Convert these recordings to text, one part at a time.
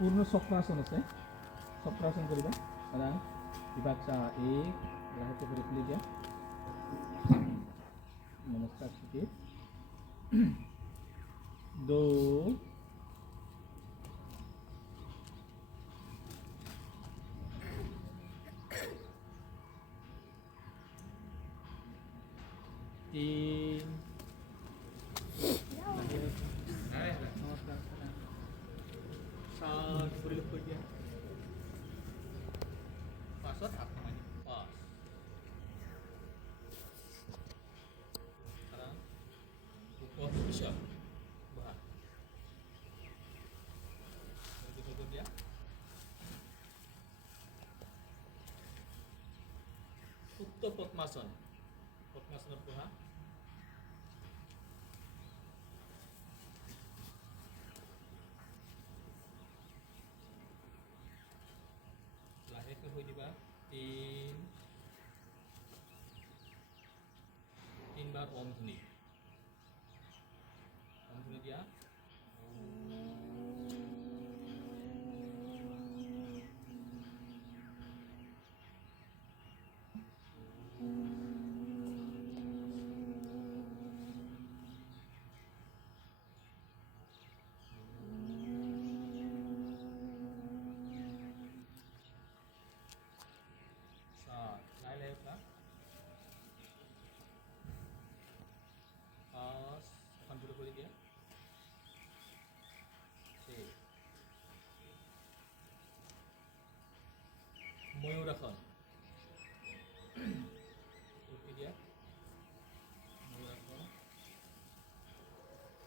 पूर्ण चक्रासन আছে चक्रासन करिबा सारा विभाग सा एक लाहेके भरि खुली दिया नमस्कार स्थिति दो तीन नमस्कार सात पूरी लुक कर दिया पासवर्ड आपको मानी पास sekarang buku bisa bah tutup dia Utto Padmasan Padmasan buha lahir ke ho diba तीन बार ओम ध्वनि दिया Mayurakan Uti dia Mayurakan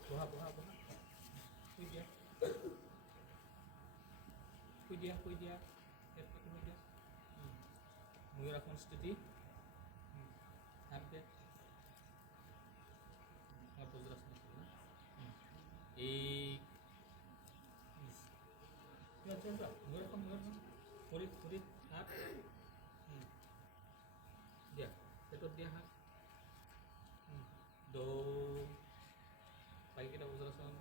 Buha Kui dia Mayurakan stuti Hampir Apa jelas maksudnya Ya coba Mayurakan Kurit हाथ दिया setup दिया हाथ दो bike vajrasana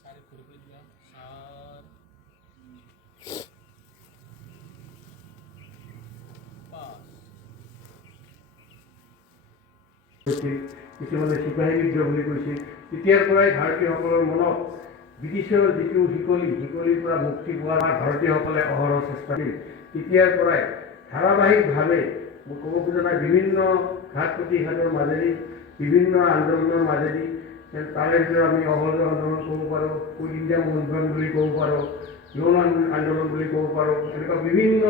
सारे खुरपी दिया सार কিছুমানে চিপাহী বিদ্ৰোহ বুলি কৈছিল তেতিয়াৰ পৰাই ভাৰতীয়সকলৰ মনত ব্ৰিটিছৰ যিটো শিকলিৰ পৰা মুক্তি পোৱাৰ ভাৰতীয়সকলে অহৰহ চেষ্টা কৰিছিল তেতিয়াৰ পৰাই ধাৰাবাহিকভাৱে ক'ব খোজা নাই বিভিন্ন ঘাট প্ৰতিঘাতৰ মাজেদি বিভিন্ন আন্দোলনৰ মাজেদি তাৰে ভিতৰত আমি অসহযোগ আন্দোলন ক'ব পাৰোঁ কুইট ইণ্ডিয়া মুভমেণ্ট বুলি ক'ব পাৰোঁ যৌন আন্দোলন বুলি ক'ব পাৰোঁ এনেকুৱা বিভিন্ন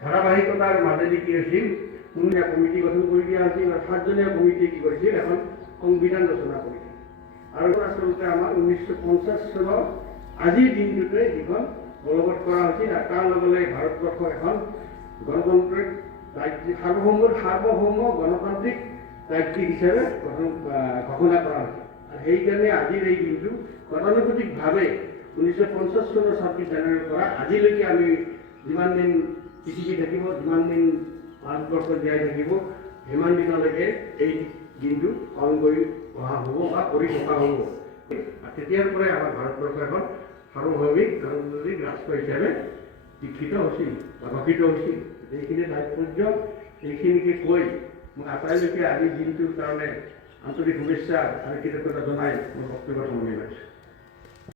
ধাৰাবাহিকতাৰ মাজেদি কি হৈছিল কোনদিনা কমিটি গঠন কৰি দিয়া হৈছিল আৰু 7জনীয়া কমিটিয়ে কি কৰিছিল এখন সংবিধান ৰচনা কৰিছিল আৰু আচলতে আমাৰ 1950 চনৰ আজিৰ দিনটোতে যিখন বলবৎ কৰা হৈছিল আৰু তাৰ লগে লগে ভাৰতবৰ্ষৰ এখন গণতান্ত্ৰিক ৰাজ্য সাৰ্বভৌম গণতান্ত্ৰিক ৰাজ্য হিচাপে ঘোষণা কৰা হৈছিল আৰু সেইকাৰণে আজিৰ এই দিনটো গতানুগতিকভাৱে 1950 চনৰ 26 জানুৱাৰীৰ পৰা আজিলৈকে আমি যিমান দিন পৃথিৱী থাকিব যিমান দিন ভাৰতবৰ্ষ জীয়াই থাকিব সিমান দিনলৈকে এই দিনটো পালন কৰি অহা হ'ব বা কৰি থকা হ'ব তেতিয়াৰ পৰাই আমাৰ ভাৰতবৰ্ষ এখন সাৰ্বভৌমিক গণতান্ত্ৰিক ৰাষ্ট্ৰ হিচাপে দীক্ষিত হৈছিল বা গঠিত হৈছিল এইখিনি তাৎপৰ্য এইখিনিকে কৈ মই আটাইলৈকে আজিৰ দিনটোৰ কাৰণে আন্তৰিক শুভেচ্ছা আৰু কৃতজ্ঞতা জনাই মোৰ বক্তব্য সামৰণি মাৰিছোঁ।